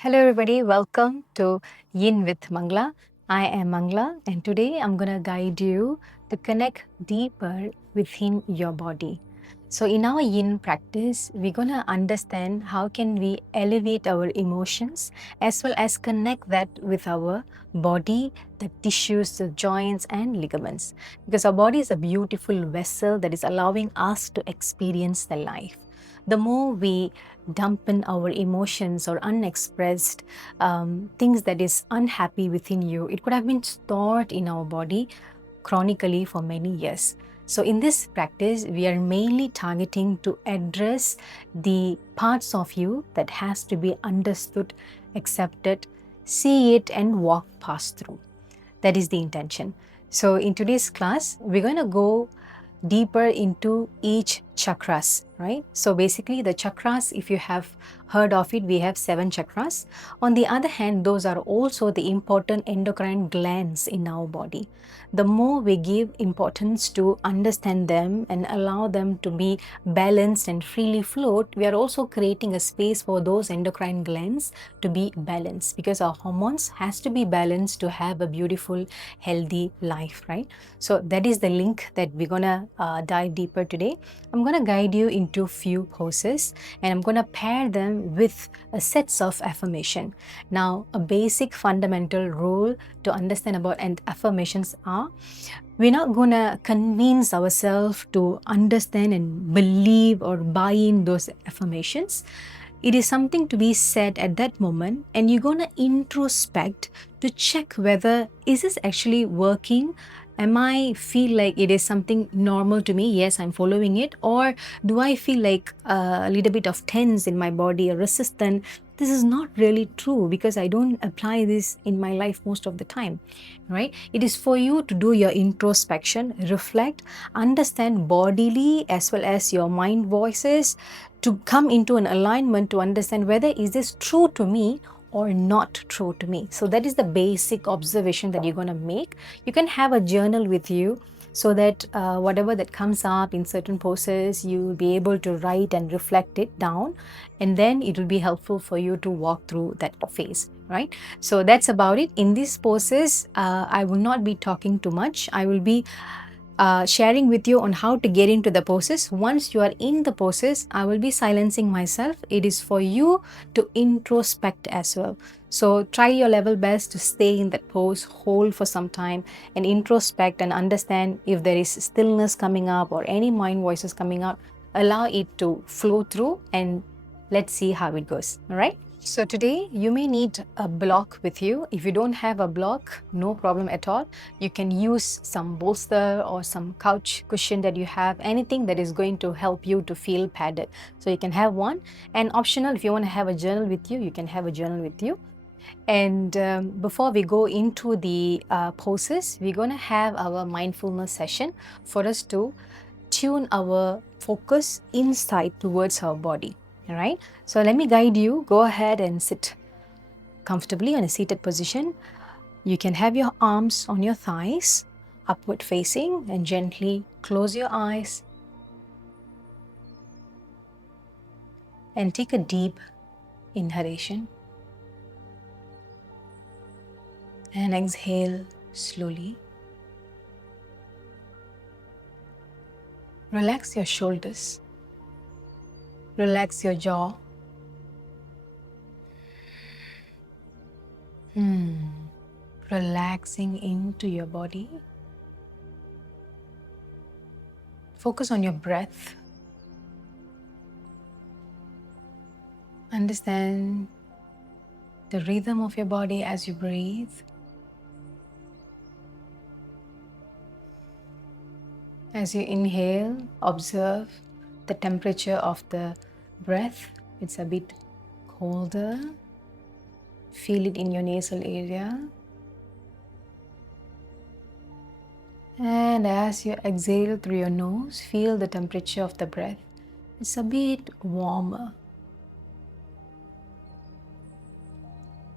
Hello, everybody. Welcome to Yin with Mangala. I am Mangala, and today I'm going to guide you to connect deeper within your body. So, in our Yin practice, we're going to understand how can we elevate our emotions as well as connect that with our body, the tissues, the joints, and ligaments. Because our body is a beautiful vessel that is allowing us to experience the life. The more we dampen our emotions or unexpressed things that is unhappy within you, it could have been stored in our body chronically for many years. So in this practice, we are mainly targeting to address the parts of you that has to be understood, accepted, see it, and walk past through. That is the intention. So in today's class, we're going to go deeper into each chakras, right? So basically the chakras, if you have heard of it, we have 7 chakras. On the other hand, those are also the important endocrine glands in our body. The more we give importance to understand them and allow them to be balanced and freely float, we are also creating a space for those endocrine glands to be balanced, because our hormones has to be balanced to have a beautiful, healthy life, right? So that is the link that we're gonna dive deeper today. I'm gonna guide you into few poses, and I'm gonna pair them with a sets of affirmation. Now, a basic fundamental rule to understand about and affirmations are, we're not gonna convince ourselves to understand and believe or buy in those affirmations. It is something to be said at that moment, and you're gonna introspect to check whether is this actually working. Am I feel like it is something normal to me? Yes, I'm following it. Or do I feel like a little bit of tense in my body or resistant? This is not really true because I don't apply this in my life most of the time, right? It is for you to do your introspection, reflect, understand bodily as well as your mind voices, to come into an alignment to understand whether is this true to me or not true to me. So that is the basic observation that you're going to make. You can have a journal with you so that whatever that comes up in certain poses, you will be able to write and reflect it down, and then it will be helpful for you to walk through that phase, right? So that's about it. In these poses, I will not be talking too much. I will be sharing with you on how to get into the poses. Once you are in the poses, I will be silencing myself. It is for you to introspect as well. So try your level best to stay in that pose, hold for some time, and introspect and understand if there is stillness coming up or any mind voices coming up. Allow it to flow through, and let's see how it goes. All right. So today you may need a block with you. If you don't have a block, no problem at all. You can use some bolster or some couch cushion that you have, anything that is going to help you to feel padded. So you can have one. And optional, if you want to have a journal with you, you can have a journal with you. And before we go into the poses, we're going to have our mindfulness session for us to tune our focus inside towards our body. All right. So let me guide you. Go ahead and sit comfortably in a seated position. You can have your arms on your thighs, upward facing, and gently close your eyes and take a deep inhalation and exhale slowly. Relax your shoulders, relax your jaw. Relaxing into your body. Focus on your breath. Understand the rhythm of your body as you breathe. As you inhale, observe the temperature of the breath. It's a bit colder. Feel it in your nasal area. And as you exhale through your nose, feel the temperature of the breath. It's a bit warmer.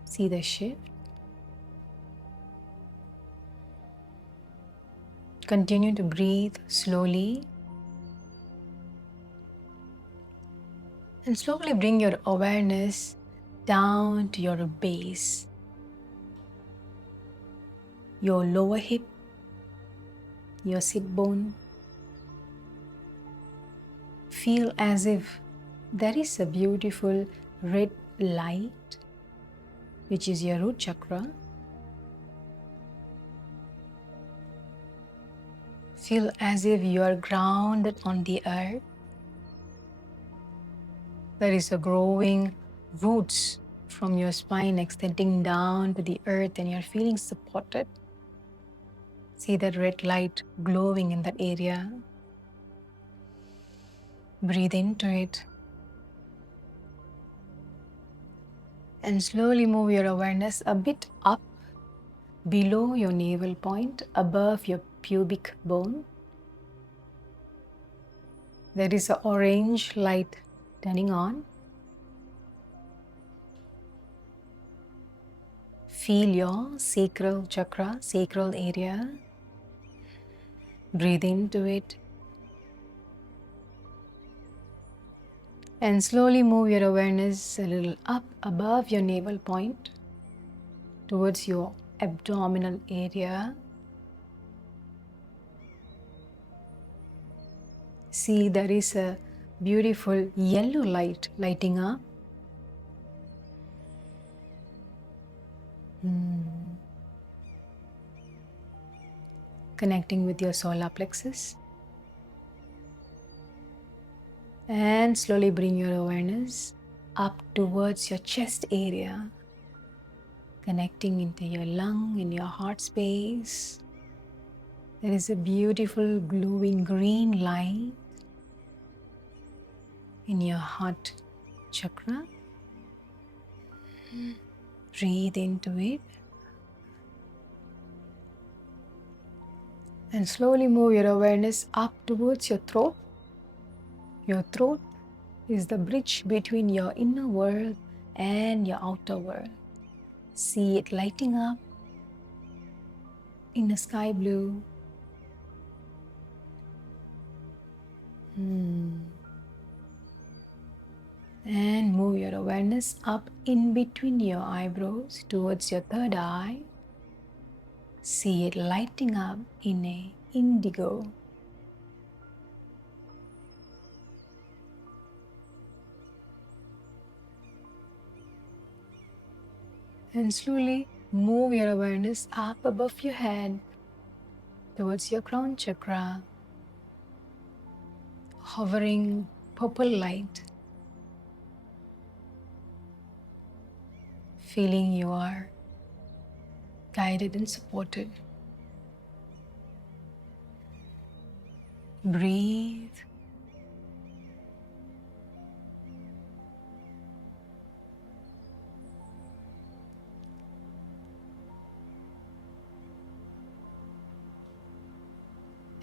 See the shift. Continue to breathe slowly. And slowly bring your awareness down to your base, your lower hip, your sit bone. Feel as if there is a beautiful red light, which is your root chakra. Feel as if you are grounded on the earth. There is a growing roots from your spine extending down to the earth, and you're feeling supported. See that red light glowing in that area. Breathe into it. And slowly move your awareness a bit up below your navel point, above your pubic bone. There is an orange light turning on. Feel your sacral chakra, sacral area. Breathe into it. And slowly move your awareness a little up above your navel point towards your abdominal area. See, there is a beautiful yellow light lighting up. Connecting with your solar plexus. And slowly bring your awareness up towards your chest area, connecting into your lung and your heart space. There is a beautiful glowing green light in your heart chakra. Breathe into it. And slowly move your awareness up towards your throat. Your throat is the bridge between your inner world and your outer world. See it lighting up in the sky blue. And move your awareness up in between your eyebrows towards your third eye. See it lighting up in a indigo. And slowly move your awareness up above your head towards your crown chakra, hovering purple light. Feeling you are guided and supported. Breathe.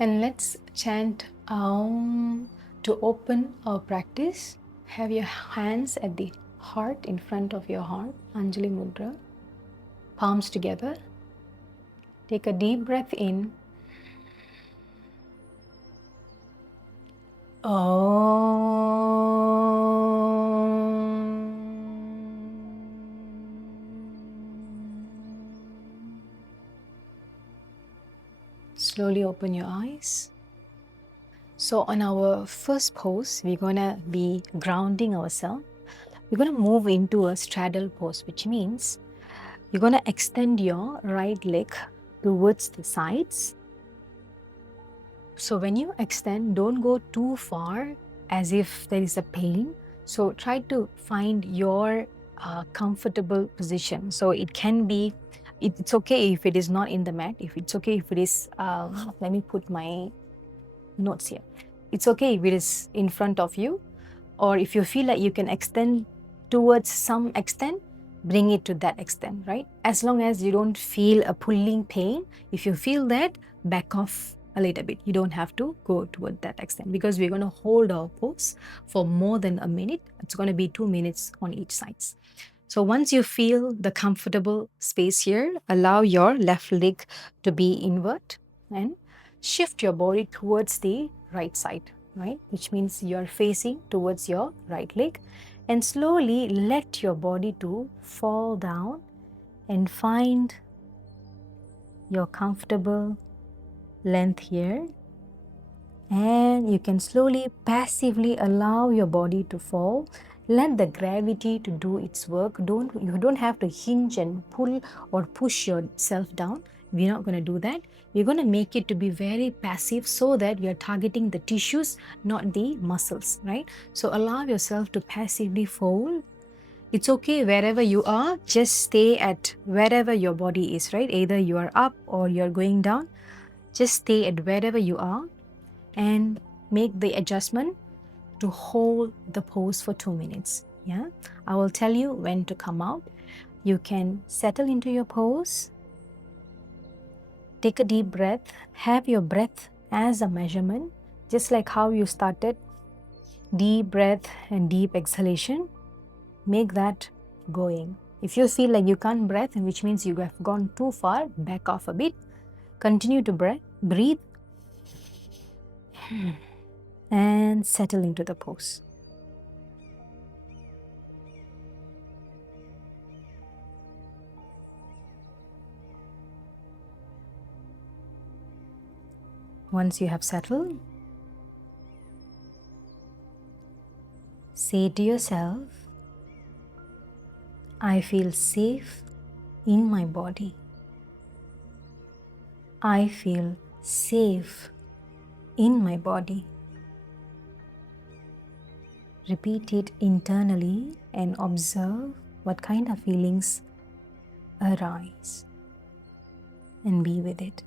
And let's chant Aum to open our practice. Have your hands at the heart, in front of your heart, Anjali Mudra. Palms together. Take a deep breath in. Slowly open your eyes. So on our first pose, we're gonna be grounding ourselves. We're gonna move into a straddle pose, which means you're gonna extend your right leg towards the sides. So when you extend, don't go too far as if there is a pain. So try to find your comfortable position. So it can be, it's okay if it is not in the mat. If it's okay if it is, let me put my notes here. It's okay if it is in front of you, or if you feel like you can extend towards some extent, bring it to that extent, right? As long as you don't feel a pulling pain, if you feel that, back off a little bit. You don't have to go toward that extent, because we're going to hold our pose for more than a minute. It's going to be 2 minutes on each side. So once you feel the comfortable space here, allow your left leg to be invert and shift your body towards the right side, right? Which means you're facing towards your right leg, and slowly let your body to fall down and find your comfortable length here. And you can slowly passively allow your body to fall. Let the gravity to do its work. You don't have to hinge and pull or push yourself down. We're not going to do that. We're going to make it to be very passive so that we are targeting the tissues, not the muscles, right? So allow yourself to passively fold. It's okay wherever you are, just stay at wherever your body is, right? Either you are up or you're going down. Just stay at wherever you are and make the adjustment to hold the pose for 2 minutes. Yeah, I will tell you when to come out. You can settle into your pose, take a deep breath, have your breath as a measurement, just like how you started. Deep breath and deep exhalation, make that going. If you feel like you can't breathe, which means you have gone too far, back off a bit. Continue to breathe and settle into the pose. Once you have settled, say to yourself, I feel safe in my body. I feel safe in my body. Repeat it internally and observe what kind of feelings arise and be with it.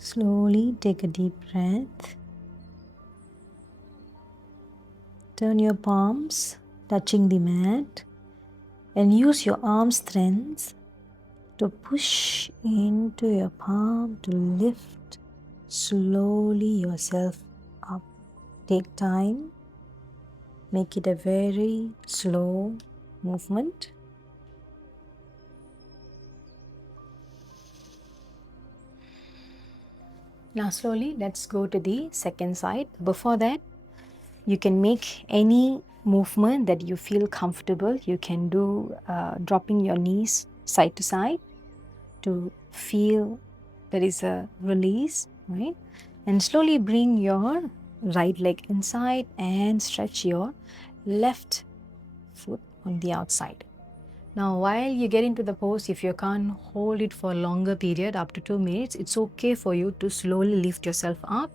Slowly take a deep breath. Turn your palms touching the mat and use your arm strength to push into your palm to lift slowly yourself up. Take time, make it a very slow movement. Now slowly let's go to the second side. Before that, you can make any movement that you feel comfortable. You can do dropping your knees side to side to feel there is a release, right? And slowly bring your right leg inside and stretch your left foot on the outside. Now, while you get into the pose, if you can't hold it for a longer period, up to 2 minutes, it's okay for you to slowly lift yourself up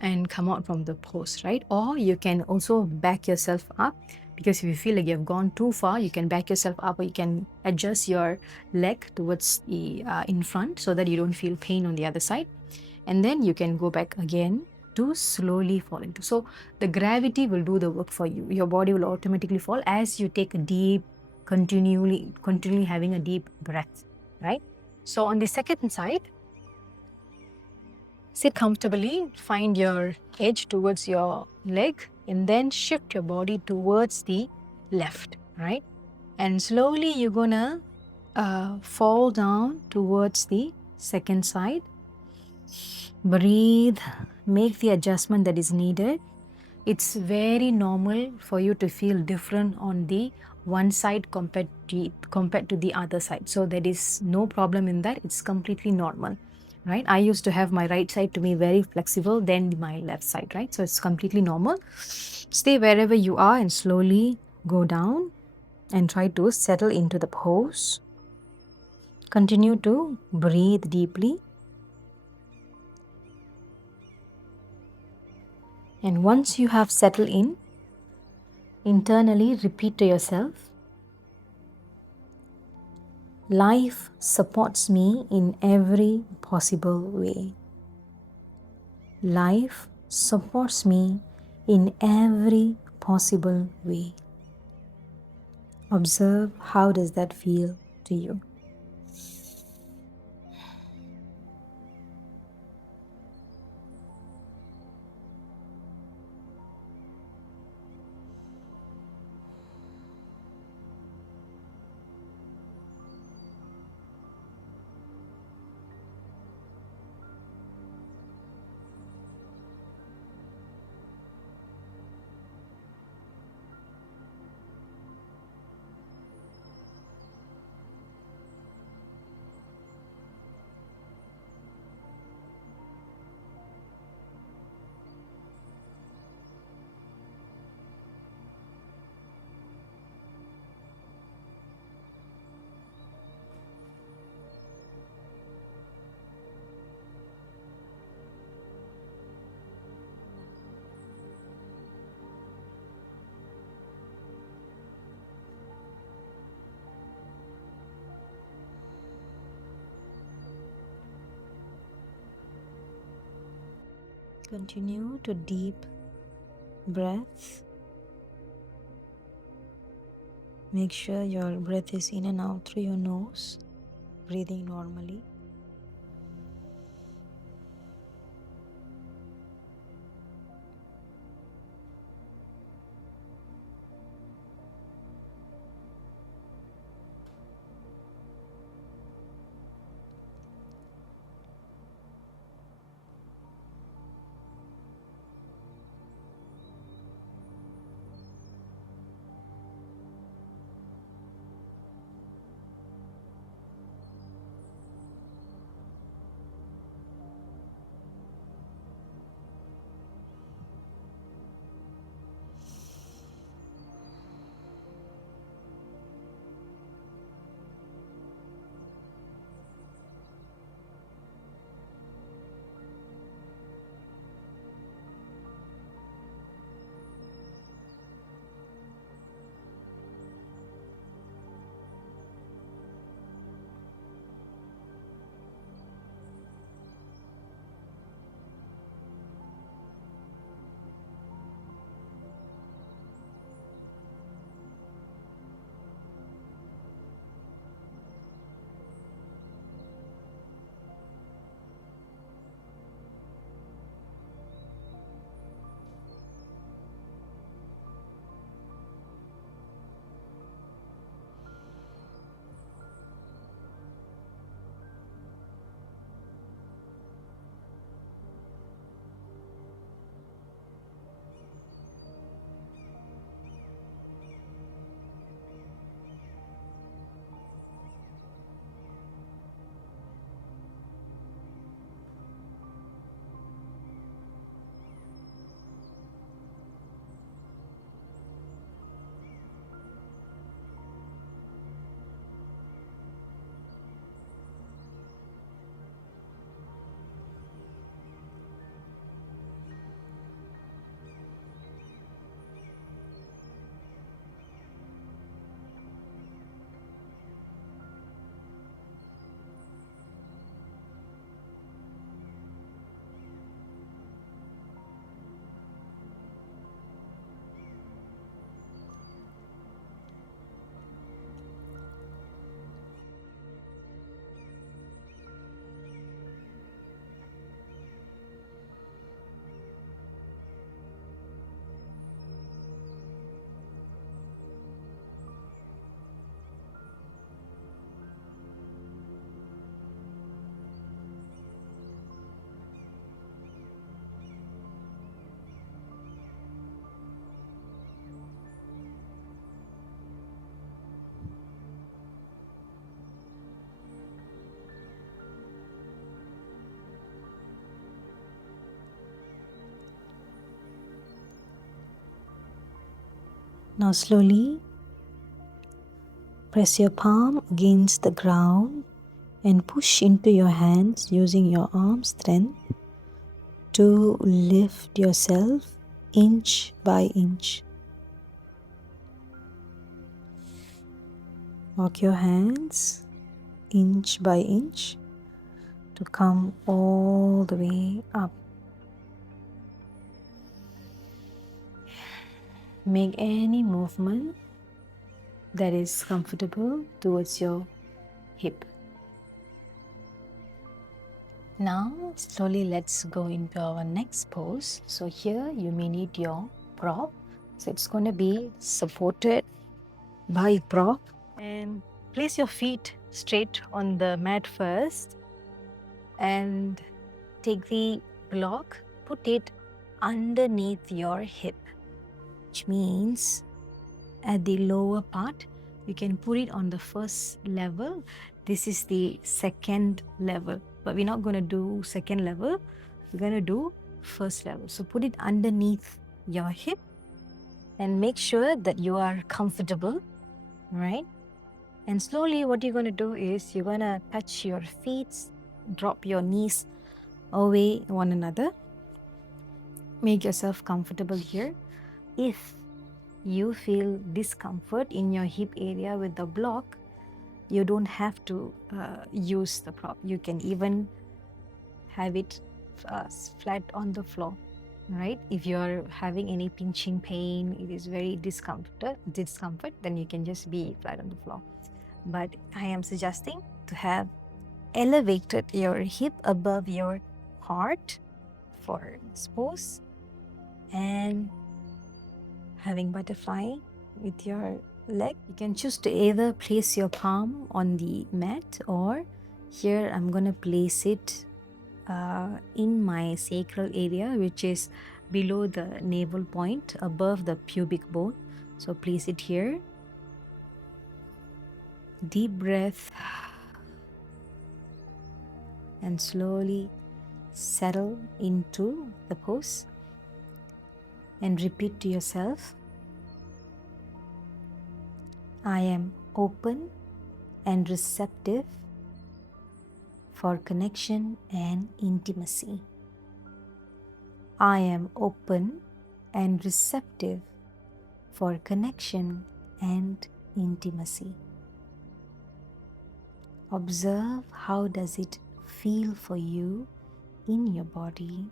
and come out from the pose, right? Or you can also back yourself up, because if you feel like you've gone too far, you can back yourself up, or you can adjust your leg towards the in front so that you don't feel pain on the other side. And then you can go back again to slowly fall into. So the gravity will do the work for you. Your body will automatically fall as you take a deep, continually having a deep breath, right? So on the second side, sit comfortably, find your edge towards your leg, and then shift your body towards the left, right? And slowly you're gonna fall down towards the second side. Breathe, make the adjustment that is needed. It's very normal for you to feel different on the one side compared to the other side. So there is no problem in that. It's completely normal, right? I used to have my right side to be very flexible than my left side, right? So it's completely normal. Stay wherever you are and slowly go down and try to settle into the pose. Continue to breathe deeply. And once you have settled in, internally repeat to yourself, life supports me in every possible way. Life supports me in every possible way. Observe how does that feel to you. Continue to deep breath. Make sure your breath is in and out through your nose, breathing normally. Now slowly press your palm against the ground and push into your hands using your arm strength to lift yourself inch by inch. Walk your hands inch by inch to come all the way up. Make any movement that is comfortable towards your hip. Now slowly let's go into our next pose. So here you may need your prop. So it's going to be supported by prop, and place your feet straight on the mat first and take the block, put it underneath your hip, which means at the lower part you can put it on the first level. This is the second level, but we're not going to do second level, we're going to do first level. So put it underneath your hip and make sure that you are comfortable, right? And slowly what you're going to do is you're going to touch your feet, drop your knees away one another, make yourself comfortable here. If you feel discomfort in your hip area with the block, you don't have to use the prop. You can even have it flat on the floor, right? If you're having any pinching pain, it is very discomfort, then you can just be flat on the floor. But I am suggesting to have elevated your hip above your heart for this pose, and having butterfly with your leg. You can choose to either place your palm on the mat, or here I'm going to place it in my sacral area, which is below the navel point, above the pubic bone. So place it here. Deep breath and slowly settle into the pose and repeat to yourself, I am open and receptive for connection and intimacy. I am open and receptive for connection and intimacy. Observe how does it feel for you in your body.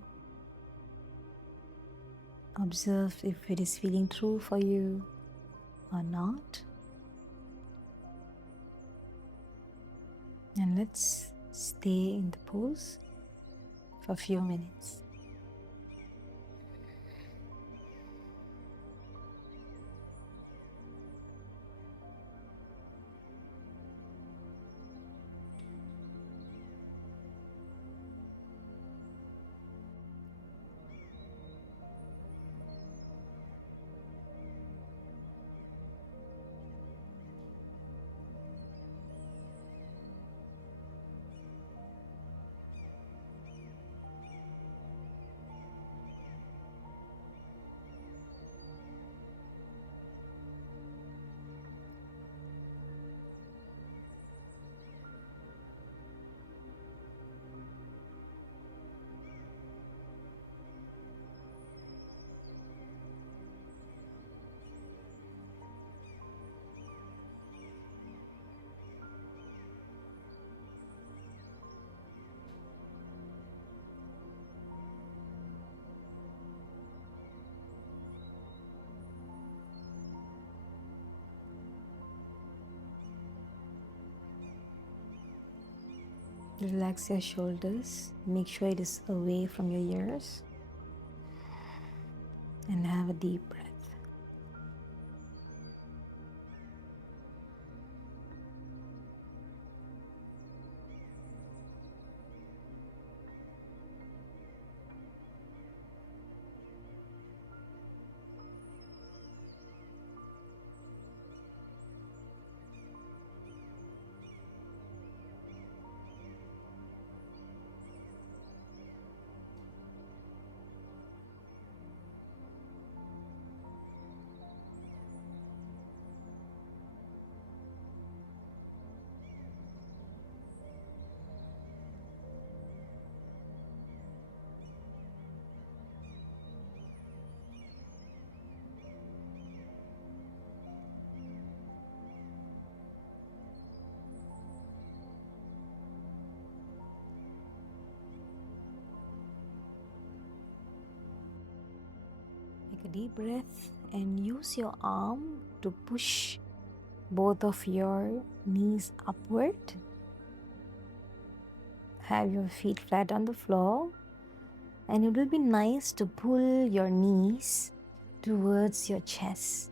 Observe if it is feeling true for you or not. And let's stay in the pose for a few minutes. Relax your shoulders. Make sure it is away from your ears. And have a deep breath. a deep breath and use your arm to push both of your knees upward. Have your feet flat on the floor, and it will be nice to pull your knees towards your chest.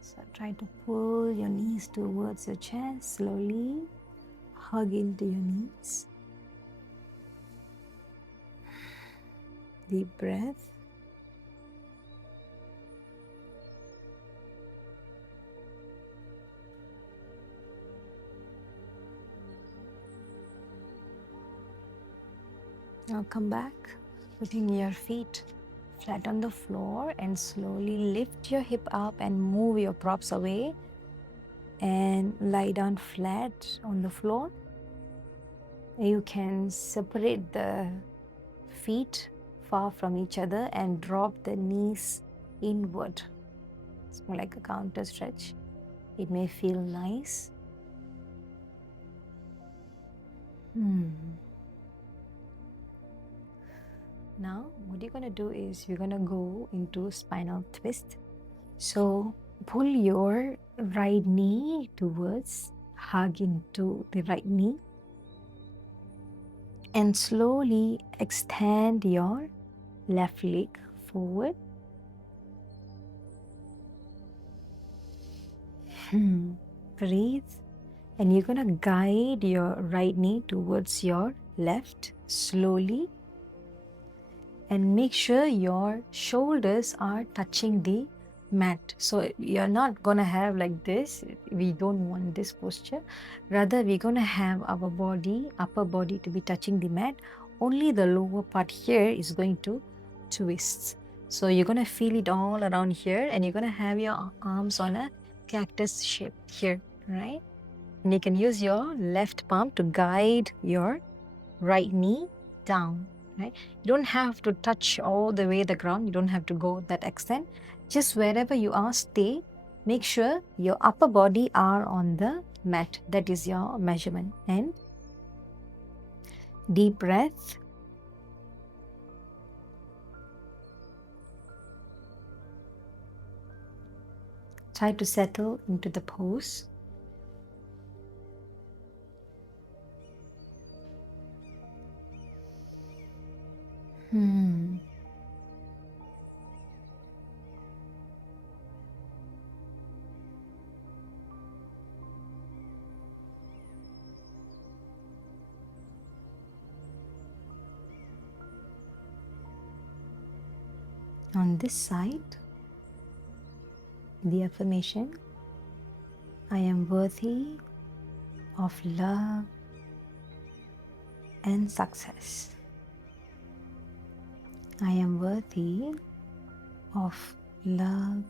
So try to pull your knees towards your chest slowly. Hug into your knees. Deep breath. Now come back, putting your feet flat on the floor and slowly lift your hip up and move your props away and lie down flat on the floor. You can separate the feet far from each other and drop the knees inward. It's more like a counter stretch. It may feel nice. Now, what you're going to do is you're going to go into spinal twist. So, pull your right knee towards, hug into the right knee, and slowly extend your left leg forward. Breathe, and you're going to guide your right knee towards your left slowly, and make sure your shoulders are touching the mat. So you're not gonna have like this. We don't want this posture. Rather, we're gonna have our body, upper body, to be touching the mat. Only the lower part here is going to twist. So you're gonna feel it all around here, and you're gonna have your arms on a cactus shape here, right? And you can use your left palm to guide your right knee down, right? You don't have to touch all the way the ground. You don't have to go that extent. Just wherever you are, stay. Make sure your upper body are on the mat. That is your measurement. And deep breath. Try to settle into the pose. On this side, the affirmation: I am worthy of love and success. I am worthy of love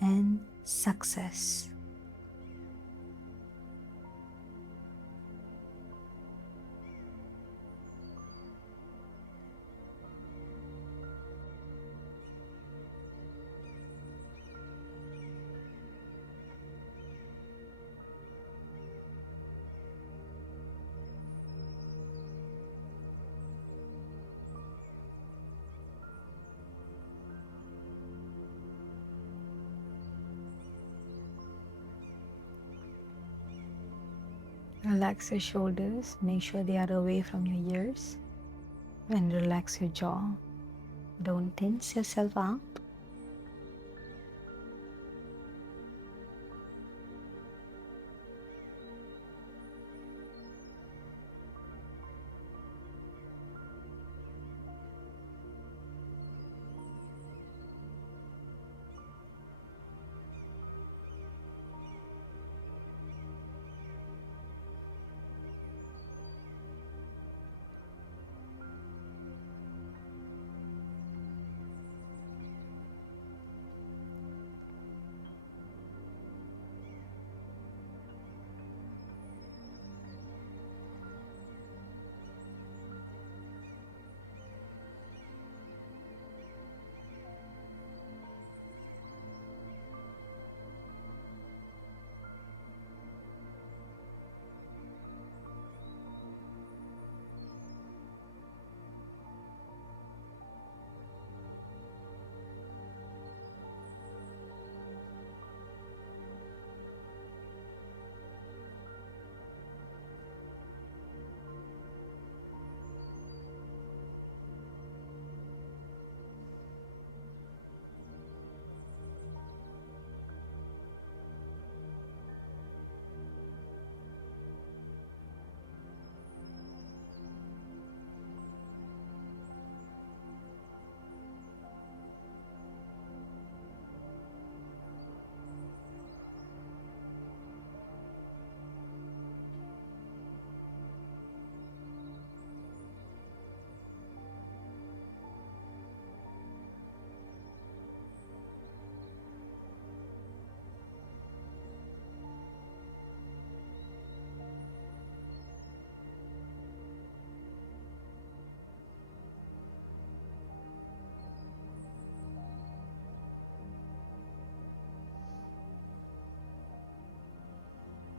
and success. Relax your shoulders, make sure they are away from your ears, and relax your jaw. Don't tense yourself up.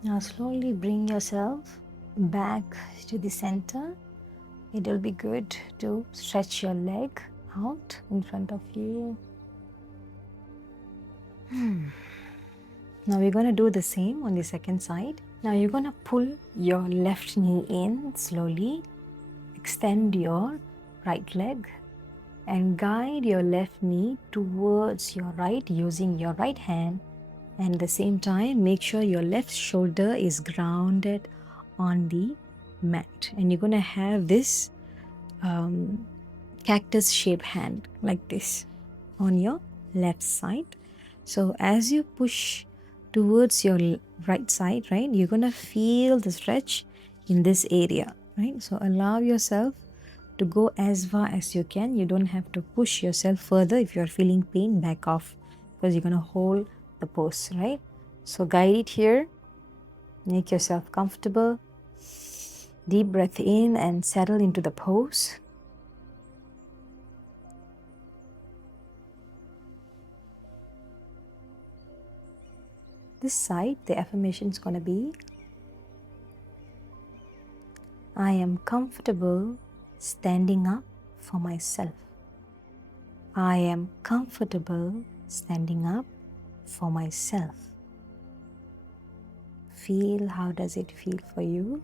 Now slowly bring yourself back to the center. It will be good to stretch your leg out in front of you. Now we're going to do the same on the second side. Now you're going to pull your left knee in slowly, extend your right leg and guide your left knee towards your right using your right hand, and at the same time make sure your left shoulder is grounded on the mat, and you're going to have this cactus shaped hand like this on your left side. So as you push towards your right side, right, you're going to feel the stretch in this area, right? So allow yourself to go as far as you can. You don't have to push yourself further. If you're feeling pain, back off, because you're going to hold the pose, right? So guide it here. Make yourself comfortable. Deep breath in and settle into the pose. This side, the affirmation is going to be, I am comfortable standing up for myself. I am comfortable standing up for myself. Feel, how does it feel for you?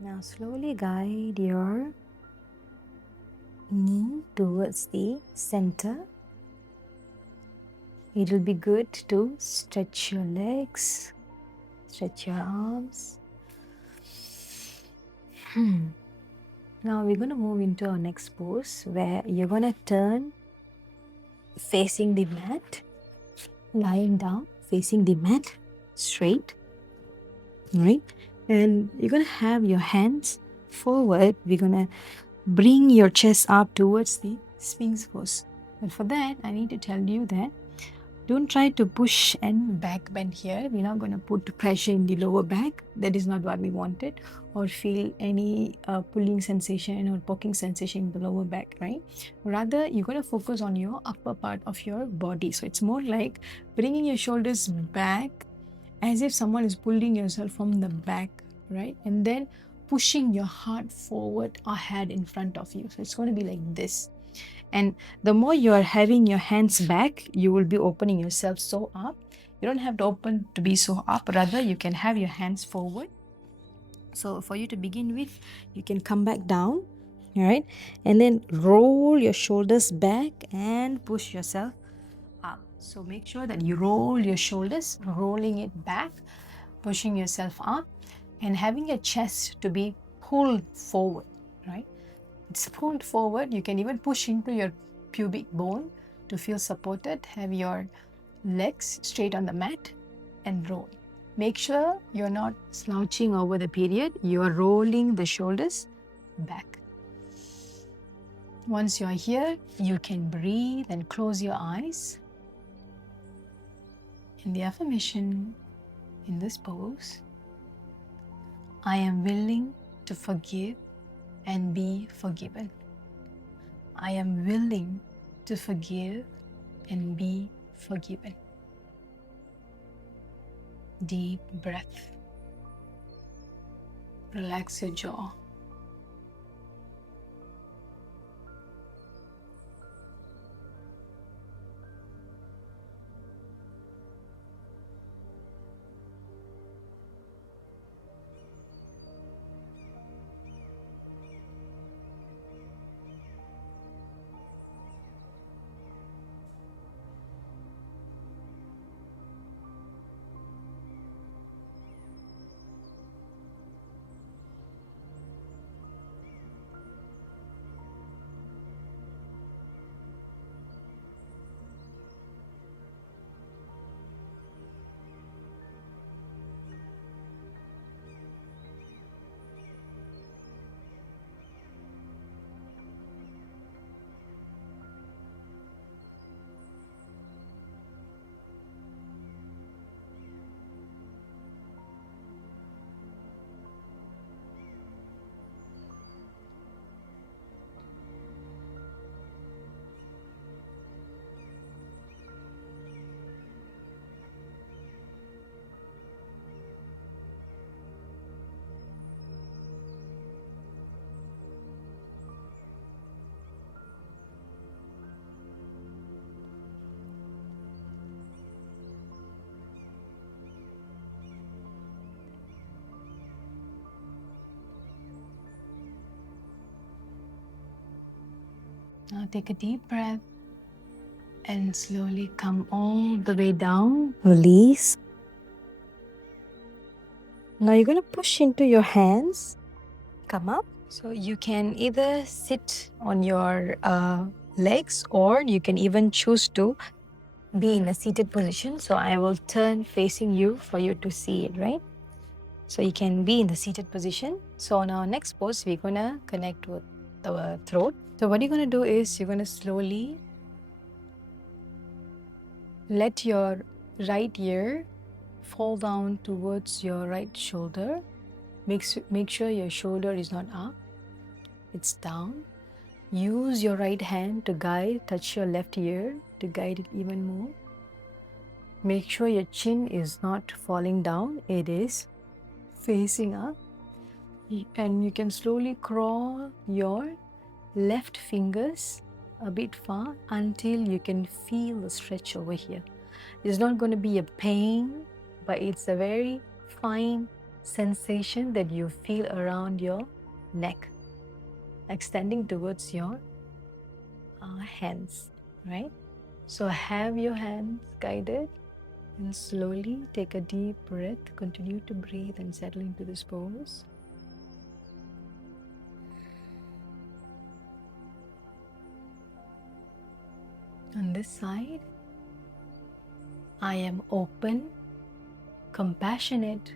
Now slowly guide your knee towards the center. It will be good to stretch your legs, stretch your arms. Now we're going to move into our next pose where you're going to turn facing the mat, lying down, facing the mat straight, right? And you're going to have your hands forward. We're going to bring your chest up towards the Sphinx pose. But for that, I need to tell you that don't try to push and back bend here. We're not going to put pressure in the lower back. That is not what we wanted. Or feel any pulling sensation or poking sensation in the lower back, right? Rather, you're going to focus on your upper part of your body. So it's more like bringing your shoulders back as if someone is pulling yourself from the back, right? And then pushing your heart forward ahead in front of you. So it's going to be like this. And the more you are having your hands back, you will be opening yourself so up. You don't have to open to be so up. Rather, you can have your hands forward. So for you to begin with, you can come back down, All right. And then roll your shoulders back and push yourself up. So make sure that you roll your shoulders, rolling it back, pushing yourself up, and having your chest to be pulled forward, right? It's pulled forward. You can even push into your pubic bone to feel supported. Have your legs straight on the mat and roll. Make sure you're not slouching over the period. You are rolling the shoulders back. Once you're here, you can breathe and close your eyes. In the affirmation, in this pose, I am willing to forgive and be forgiven. I am willing to forgive and be forgiven. Deep breath. Relax your jaw. Now take a deep breath and slowly come all the way down. Release. Now you're going to push into your hands. Come up. So you can either sit on your legs, or you can even choose to be in a seated position. So I will turn facing you for you to see it, right? So you can be in the seated position. So on our next pose, we're going to connect with the throat. So what you're going to do is you're going to slowly let your right ear fall down towards your right shoulder. Make sure your shoulder is not up, it's down. Use your right hand to guide, touch your left ear to guide it even more. Make sure your chin is not falling down, it is facing up. And you can slowly crawl your left fingers a bit far until you can feel the stretch over here. It's not going to be a pain, but it's a very fine sensation that you feel around your neck, extending towards your hands, right? So have your hands guided and slowly take a deep breath. Continue to breathe and settle into this pose. On this side, I am open, compassionate,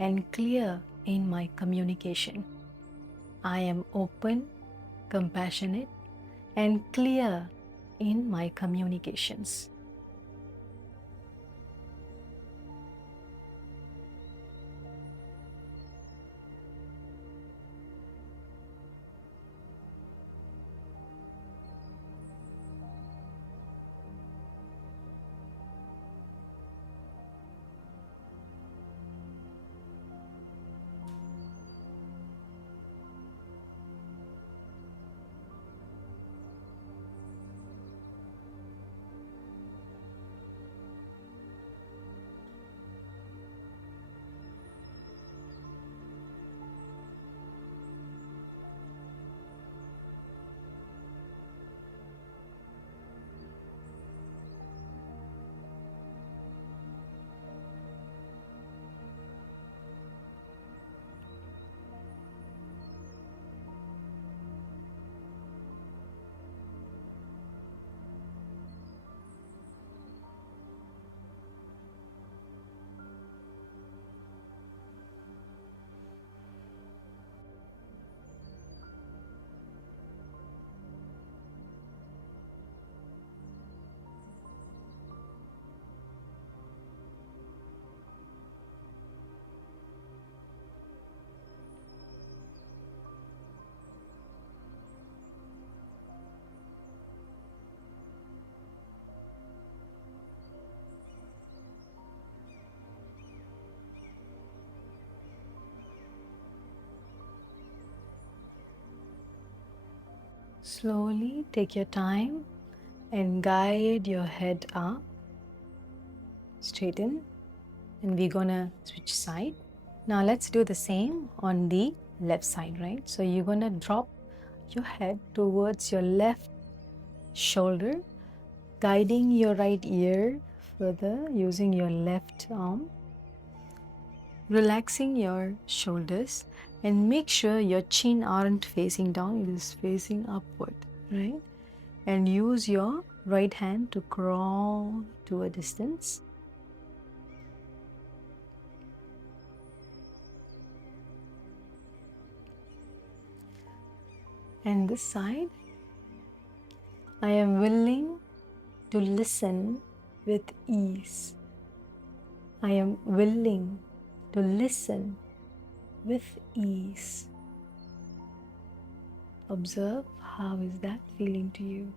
and clear in my communication. I am open, compassionate, and clear in my communications. Slowly take your time and guide your head up, straighten, and we're gonna switch side. Now let's do the same on the left side, right? So you're gonna drop your head towards your left shoulder, guiding your right ear further using your left arm, relaxing your shoulders, and make sure your chin aren't facing down, it is facing upward, right? And use your right hand to crawl to a distance. And this side, I am willing to listen with ease. I am willing to listen with ease. Observe how is that feeling to you.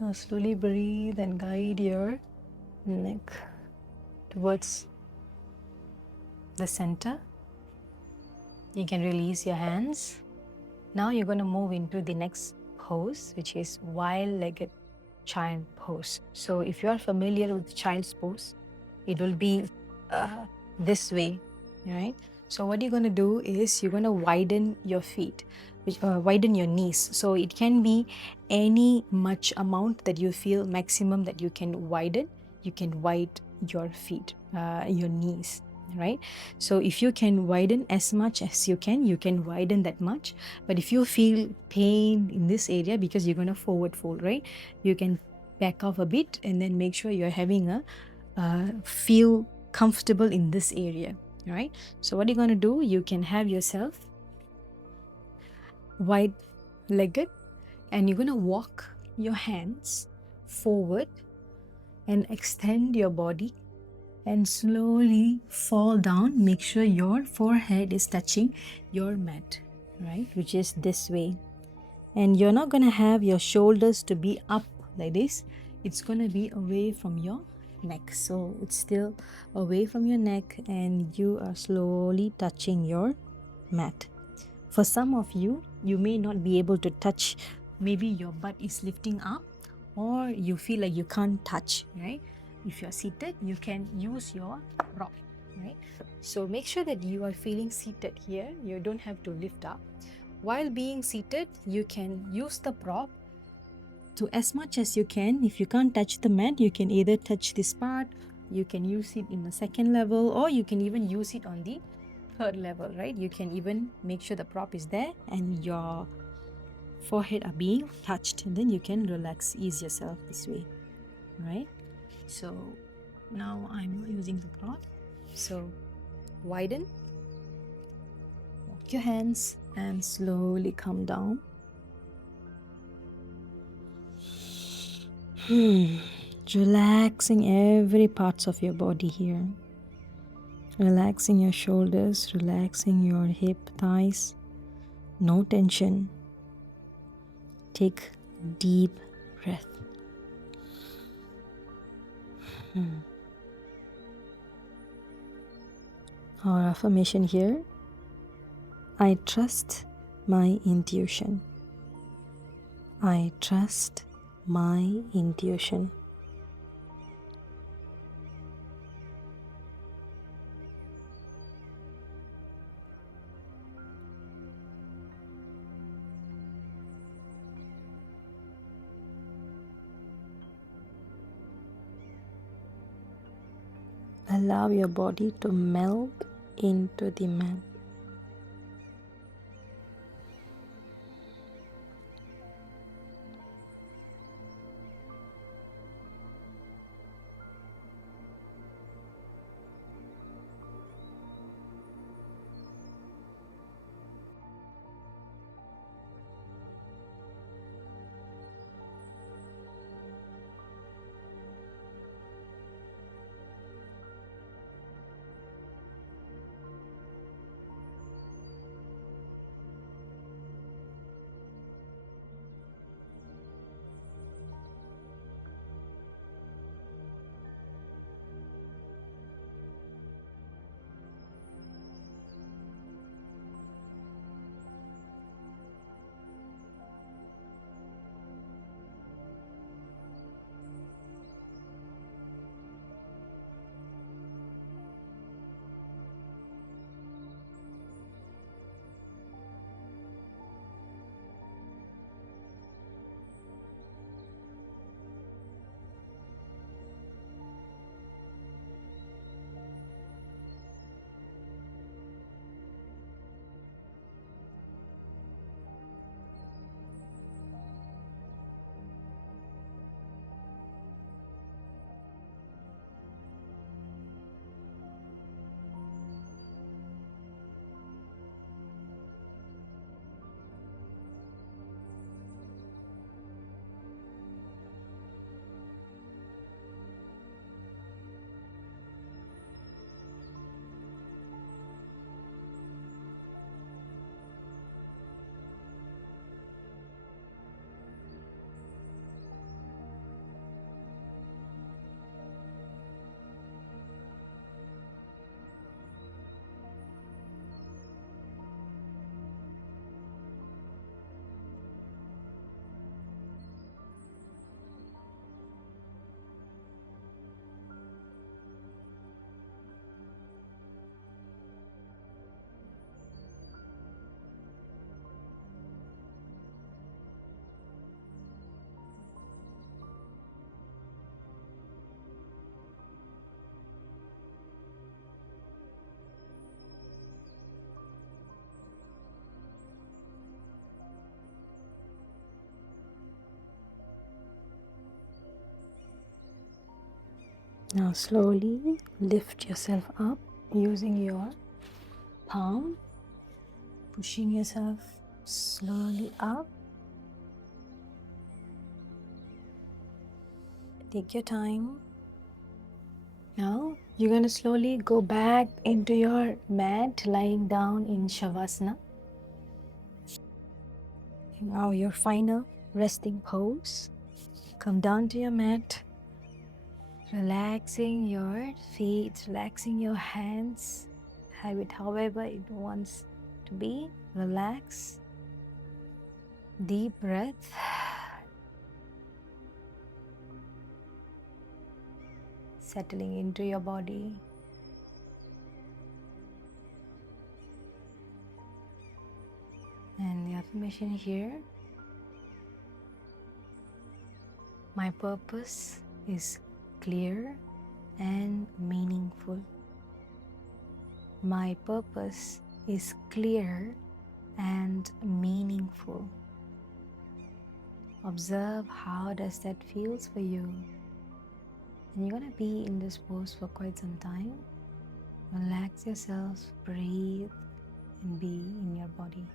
Now slowly breathe and guide your neck towards the center. You can release your hands. Now you're going to move into the next pose, which is wide-legged child pose. So if you are familiar with child's pose, it will be this way, right? So what you're going to do is you're going to widen your feet, widen your knees. So it can be any much amount that you feel maximum that you can widen. You can widen your feet, your knees, right? So if you can widen as much as you can widen that much. But if you feel pain in this area because you're going to forward fold, right, you can back off a bit and then make sure you're having a feel comfortable in this area, right? So what you're going to do, you can have yourself wide legged and you're going to walk your hands forward and extend your body and slowly fall down. Make sure your forehead is touching your mat, right, which is this way. And you're not going to have your shoulders to be up like this. It's going to be away from your neck. So it's still away from your neck and you are slowly touching your mat. For some of you, you may not be able to touch, maybe your butt is lifting up or you feel like you can't touch, right? If you're seated, you can use your prop, right? So make sure that you are feeling seated here. You don't have to lift up. While being seated, you can use the prop to as much as you can. If you can't touch the mat, you can either touch this part, you can use it in the second level, or you can even use it on the third level, right? You can even make sure the prop is there and your forehead are being touched, and then you can relax, ease yourself this way, right? So now I'm using the prop. So widen, walk your hands and slowly come down. Relaxing every parts of your body here. Relaxing your shoulders, relaxing your hip, thighs. No tension. Take deep breath. Our affirmation here: I trust my intuition. I trust my intuition. Allow your body to melt into the mat. Now slowly lift yourself up using your palm, pushing yourself slowly up. Take your time. Now you're going to slowly go back into your mat, lying down in Shavasana. Now your final resting pose. Come down to your mat. Relaxing your feet, relaxing your hands. Have it however it wants to be. Relax. Deep breath. Settling into your body. And the affirmation here: my purpose is clear and meaningful. My purpose is clear and meaningful. Observe how does that feels for you. And you're going to be in this pose for quite some time. Relax yourself, breathe, and be in your body.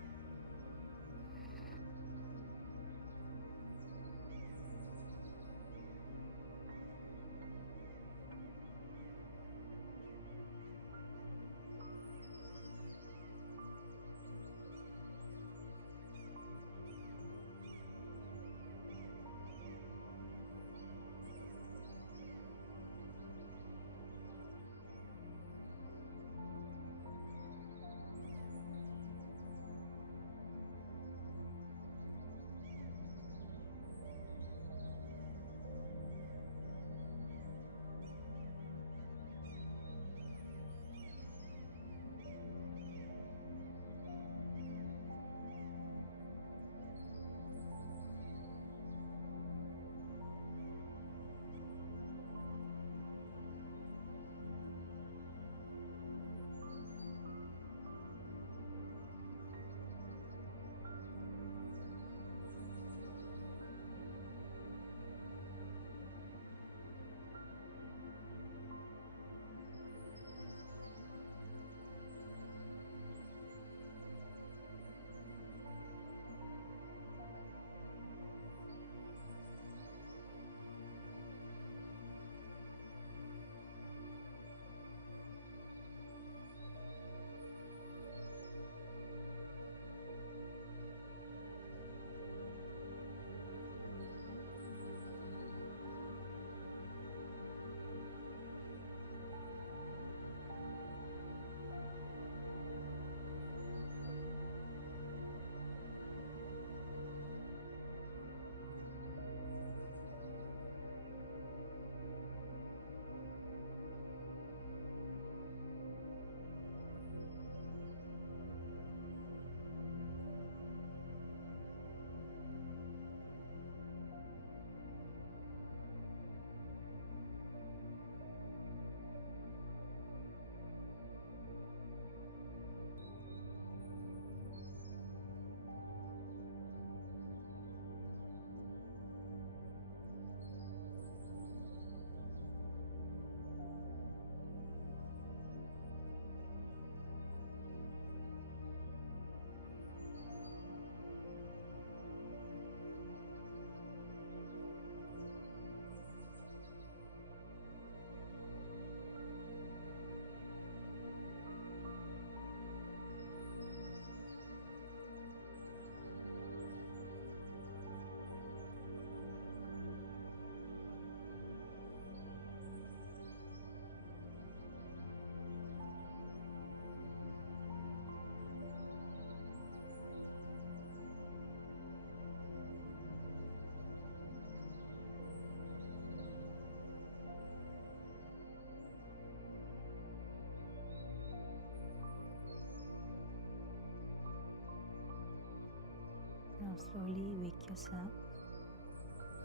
Now slowly wake yourself.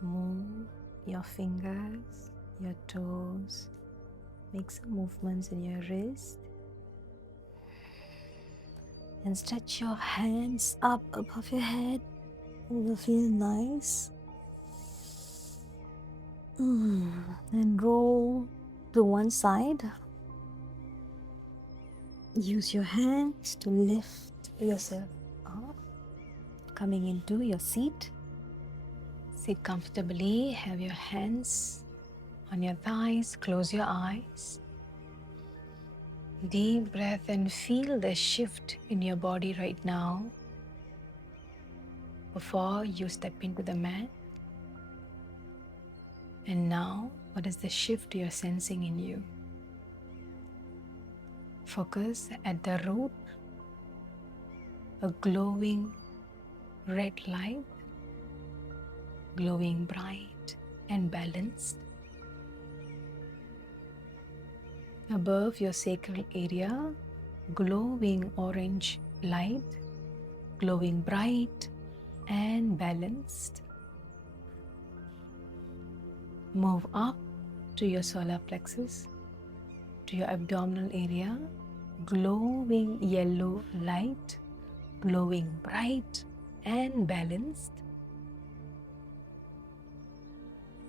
Move your fingers, your toes. Make some movements in your wrist. And stretch your hands up above your head. It will feel nice. And roll to one side. Use your hands to lift yourself up. Coming into your seat. Sit comfortably. Have your hands on your thighs. Close your eyes. Deep breath and feel the shift in your body right now before you step into the mat. And now What is the shift you're sensing in you? Focus at the root, a glowing red light, glowing bright and balanced. Above your sacral area, glowing orange light, glowing bright and balanced. Move up to your solar plexus, to your abdominal area, glowing yellow light, glowing bright and balanced.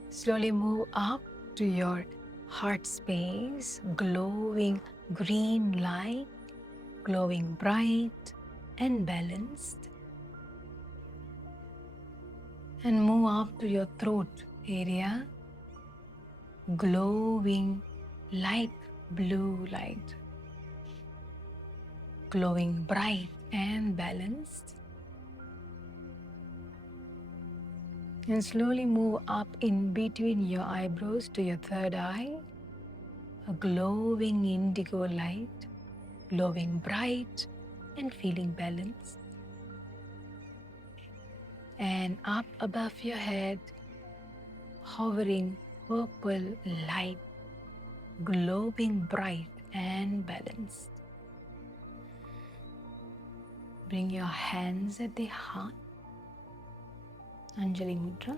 Slowly move up to your heart space, glowing green light, glowing bright and balanced. And move up to your throat area, glowing light blue light, glowing bright and balanced. And slowly move up in between your eyebrows to your third eye, a glowing indigo light, glowing bright and feeling balanced. And up above your head, hovering purple light, glowing bright and balanced. Bring your hands at the heart, Anjali Mudra.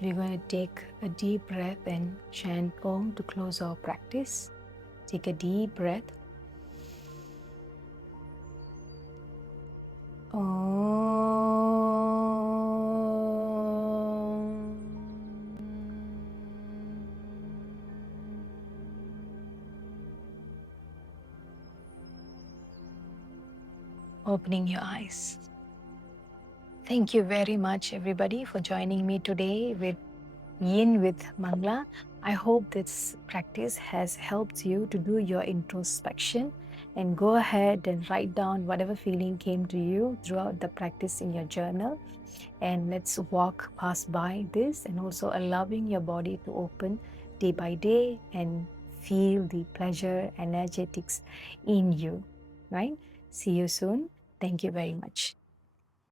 We're going to take a deep breath and chant Om to close our practice. Take a deep breath. Om. Opening your eyes. Thank you very much, everybody, for joining me today with Yin with Mangala. I hope this practice has helped you to do your introspection and go ahead and write down whatever feeling came to you throughout the practice in your journal. And let's walk past by this and also allowing your body to open day by day and feel the pleasure, energetics in you, right? See you soon. Thank you very much.